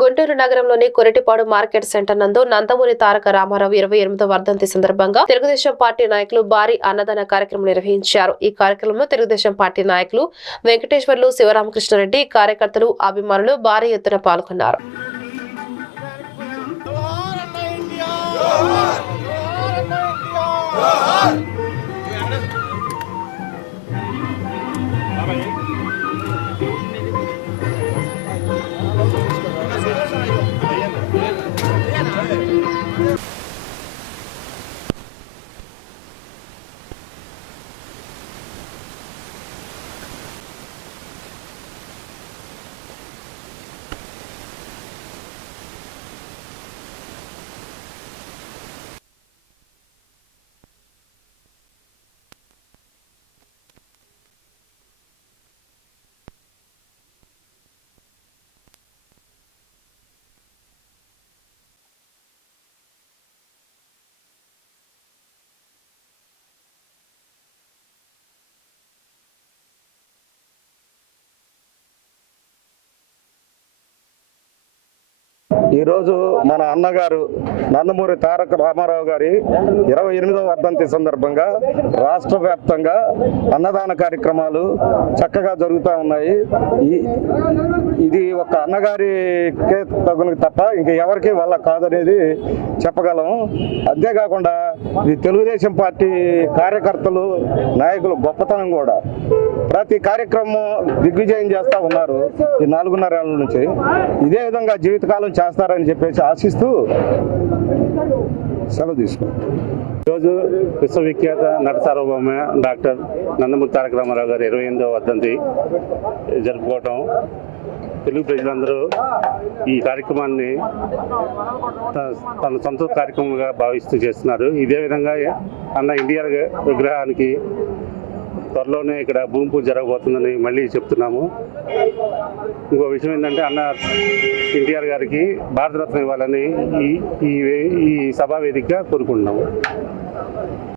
గుంటూరు నగరంలోని Koratipadu market centre నందు నందమూరి తారక రామారావు ఇరవై ఎనిమిదో వర్ధంతి సందర్భంగా తెలుగుదేశం పార్టీ నాయకులు భారీ అన్నదాన కార్యక్రమం నిర్వహించారు. ఈ కార్యక్రమంలో తెలుగుదేశం పార్టీ నాయకులు వెంకటేశ్వర్లు శివరామకృష్ణారెడ్డి కార్యకర్తలు అభిమానులు భారీ ఎత్తున పాల్గొన్నారు. ఈరోజు మన అన్నగారు నందమూరి తారక రామారావు గారి ఇరవై ఎనిమిదవ వర్ధంతి సందర్భంగా రాష్ట్ర వ్యాప్తంగా అన్నదాన కార్యక్రమాలు చక్కగా జరుగుతూ ఉన్నాయి. ఈ- ఇది అన్నగారికే తగునకి తప్ప ఇంక ఎవరికి వల్ల కాదనేది చెప్పగలం. అంతేకాకుండా ఇది తెలుగుదేశం పార్టీ కార్యకర్తలు నాయకులు గొప్పతనం కూడా. ప్రతి కార్యక్రమం దిగ్విజయం చేస్తూ ఉన్నారు ఈ నాలుగున్నర ఏళ్ళ నుంచి. ఇదే విధంగా జీవితకాలం చేస్తారని చెప్పేసి ఆశిస్తూ సెలవు తీసుకుంటాం ఈరోజు విశ్వవిఖ్యాత నట సార్వభౌమ డాక్టర్ నందమూరి తారక రామారావు గారు ఇరవై ఎనిమిదవ వర్ధంతి జరుపుకోవటం తెలుగు ప్రజలందరూ ఈ కార్యక్రమాన్ని త- తన సొంత కార్యక్రమంగా భావిస్తూ చేస్తున్నారు. ఇదే విధంగా అన్న ఎన్టీఆర్ విగ్రహానికి త్వరలోనే ఇక్కడ భూమి పూజ జరగబోతుందని మళ్ళీ చెప్తున్నాము. ఇంకో విషయం ఏంటంటే అన్న ఎన్టీఆర్ గారికి భారతరత్న ఇవ్వాలని ఈ ఈ ఈ సభా వేదికగా కోరుకుంటున్నాము.